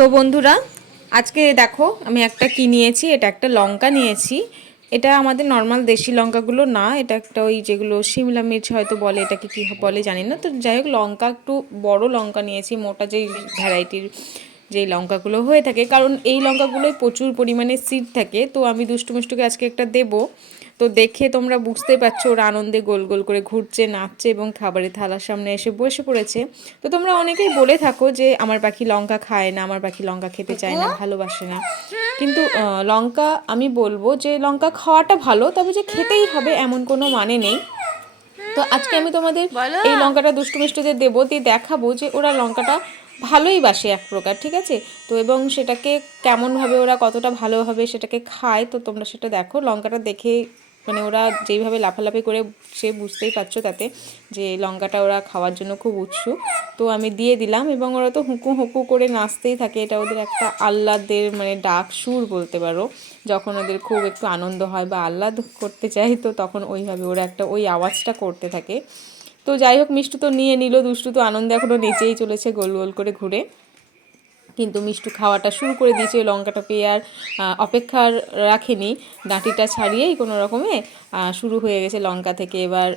তো বন্ধুরা, আজকে দেখো আমি একটা কি নিয়েছি, এটা একটা লঙ্কা নিয়েছি। এটা আমাদের নর্মাল দেশি লঙ্কাগুলো না, এটা একটা ওই যেগুলো শিমলা মির্চ হয়তো বলে, এটাকে কী বলে জানি না। তো যাই হোক, লঙ্কা, একটু বড় লঙ্কা নিয়েছি, মোটা যেই ভ্যারাইটির যেই লঙ্কাগুলো হয়ে থাকে কারণ এই লঙ্কাগুলোয় প্রচুর পরিমাণে সিড থাকে। তো আমি দুষ্টু মিষ্টুকে আজকে একটা দেবো। তো দেখে তোমরা বুঝতেই পারছ ওরা আনন্দে গোল গোল করে ঘুরছে নাচছে এবং খাবারের থালার সামনে এসে বসে পড়েছে। তো তোমরা অনেকেই বলে থাকো যে আমার পাখি লঙ্কা খায় না আমার পাখি লঙ্কা খেতে চায় না ভালোবাসে না। কিন্তু লঙ্কা আমি বলব যে লঙ্কা খাওয়াটা ভালো তবে যে খেতেই হবে এমন কোনো মানে নেই। তো আজকে আমি তোমাদের এই লঙ্কাটা দুষ্টু মিষ্টুদের দেবো দিয়ে দেখাবো যে ওরা লঙ্কাটা ভালোই বাসে এক প্রকার, ঠিক আছে? তো এবং সেটাকে কেমনভাবে ওরা কতটা ভালোভাবে সেটাকে খায়, তো তোমরা সেটা দেখো। লঙ্কাটা দেখে মানে ওরা যেইভাবে লাফালাফি করে সে বুঝতেই পারছ তাতে যে লঙ্কাটা ওরা খাওয়ার জন্য খুব উৎসুক। তো আমি দিয়ে দিলাম এবং ওরা তো হুঁকু হুঁকু করে নাচতেই থাকে। এটা ওদের একটা আহ্লাদের মানে ডাক সুর বলতে পারো। যখন ওদের খুব একটু আনন্দ হয় বা আহ্লাদ করতে চায়, তো তখন ওইভাবে ওরা একটা ওই আওয়াজটা করতে থাকে। তো যাই হোক, মিষ্টু তো নিয়ে নিল, দুষ্টু তো আনন্দ এখনও নেচেই চলেছে গোল গোল করে ঘুরে। কিন্তু মিষ্টু খাওয়াটা শুরু করে দিয়েছে ওই লঙ্কাটা পেয়ে আর অপেক্ষার অপেক্ষা রাখেনি, ডাঁটিটা ছাড়িয়েই কোনো রকমে শুরু হয়ে গেছে লঙ্কা থেকে। এবার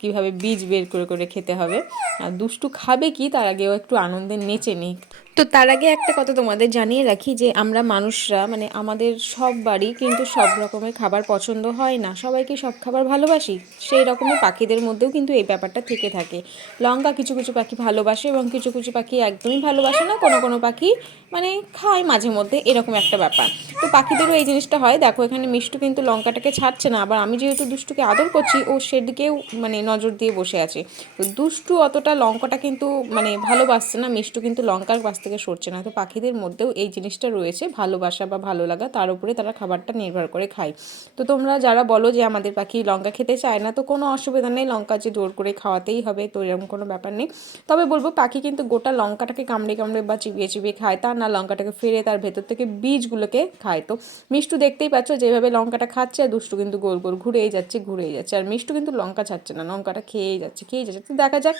কীভাবে বীজ বের করে করে খেতে হবে। আর দুষ্টু খাবে কি, তার আগেও একটু আনন্দে নেচে নিক। তো তার আগে একটা কথা তোমাদের জানিয়ে রাখি যে আমরা মানুষরা মানে আমাদের সব বাড়ি কিন্তু সব রকমের খাবার পছন্দ হয় না। সবাইকে সব খাবার ভালোবাসি। সেই রকমের পাখিদের মধ্যেও কিন্তু এই ব্যাপারটা থেকে থাকে। লঙ্কা কিছু কিছু পাখি ভালোবাসে এবং কিছু কিছু পাখি একদমই ভালোবাসে না। কোনো কোনো পাখি মানে খায় মাঝে মধ্যে। এরকম একটা ব্যাপার। তো পাখিদেরও এই জিনিসটা হয়। দেখো, এখানে মিষ্টু কিন্তু লঙ্কাটাকে ছাড়ছে না। আবার আমি যেহেতু দুষ্টুকে আদর করছি, ও সেদিকেও মানে নজর দিয়ে বসে আছে। তো দুষ্টু অতটা লঙ্কাটা কিন্তু মানে ভালোবাসছে না। মিষ্টু কিন্তু লঙ্কার পাশ থেকে সরছে না। তো পাখিদের মধ্যেও এই জিনিসটা রয়েছে ভালোবাসা বা ভালো লাগা, তার উপরে তারা খাবারটা নির্ভর করে খায়। তো তোমরা যারা বলো যে আমাদের পাখি লঙ্কা খেতে চায় না, তো কোনো অসুবিধা নেই, লঙ্কা যে জোর করে খাওয়াতেই হবে, তো এরকম কোনো ব্যাপার নেই। তবে বলব পাখি কিন্তু গোটা লঙ্কাটাকে কামড়ে কামড়ে বা চিবিয়ে চিবিয়ে খায়, তা না লঙ্কাটাকে ফেরে তার ভেতর থেকে বীজগুলোকে খায়। তো মিষ্টু দেখতেই পাচ্ছ যেভাবে লঙ্কাটা খাচ্ছে, আর দুষ্টু কিন্তু গোল গোল ঘুরেই যাচ্ছে ঘুরেই যাচ্ছে। আর মিষ্টু কিন্তু লঙ্কা ছাড়ছে না, লঙ্কাটা খেয়েই যাচ্ছে খেয়েই যাচ্ছে। তো দেখা যাক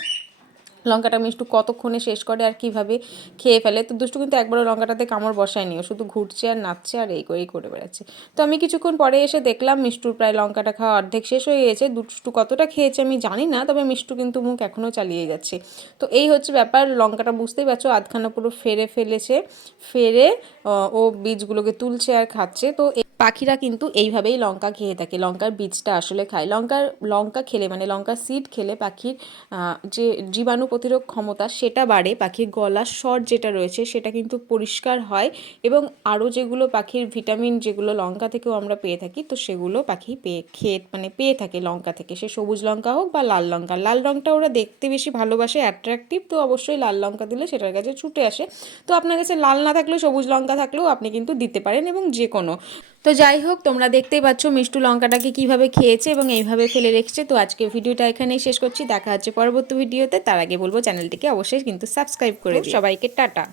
লঙ্কাটা মিষ্টু কতক্ষণে শেষ করে আর কীভাবে খেয়ে ফেলে? তো দুষ্টু কিন্তু একবারও লঙ্কাটাতে কামড় বসায়নি। ও শুধু ঘুরছে আর নাচছে আর এই করেই করে বেড়াচ্ছে। তো আমি কিছুক্ষণ পরে এসে দেখলাম মিষ্টুর প্রায় লঙ্কাটা খাওয়া অর্ধেক শেষ হয়ে গেছে। দুষ্টু কতটা খেয়েছে আমি জানি না, তবে মিষ্টু কিন্তু মুখ এখনও চালিয়ে যাচ্ছে। তো এই হচ্ছে ব্যাপার, লঙ্কাটা বুঝতেই পারছ আধখানা পুরো ফেরে ফেলেছে। ফেরে ও বীজগুলোকে তুলছে আর খাচ্ছে। তো পাখিরা কিন্তু এইভাবেই লঙ্কা খেয়ে থাকে। লঙ্কার বীজটা আসলে খায়। লঙ্কার, লঙ্কা খেলে মানে লঙ্কার সিড খেলে পাখির যে জীবাণু প্রতিরোধ ক্ষমতা সেটা বাড়ে, পাখির গলার স্বর যেটা রয়েছে সেটা কিন্তু পরিষ্কার হয় এবং আরও যেগুলো পাখির ভিটামিন যেগুলো লঙ্কা থেকেও আমরা পেয়ে থাকি, তো সেগুলো পাখি পেয়ে, খেয়ে মানে পেয়ে থাকে লঙ্কা থেকে। সে সবুজ লঙ্কা হোক বা লাল লঙ্কা। লাল রঙটা ওরা দেখতে বেশি ভালোবাসে অ্যাট্রাকটিভ তো অবশ্যই লাল লঙ্কা দিলে সেটার কাছে ছুটে আসে। তো আপনার কাছে লাল না থাকলেও, সবুজ লঙ্কা থাকলেও আপনি কিন্তু দিতে পারেন এবং যে কোনো তো যাই হোক, তোমরা দেখতেই পাচ্ছ মিষ্টু লঙ্কাটাকে কীভাবে খেয়েছে এবং এইভাবে ফেলে রেখেছে। তো আজকে ভিডিওটা এখানেই শেষ করছি। দেখা হচ্ছে পরবর্তী ভিডিওতে। তার আগে বলব চ্যানেলটিকে অবশ্যই কিন্তু সাবস্ক্রাইব করে সবাইকে টাটা।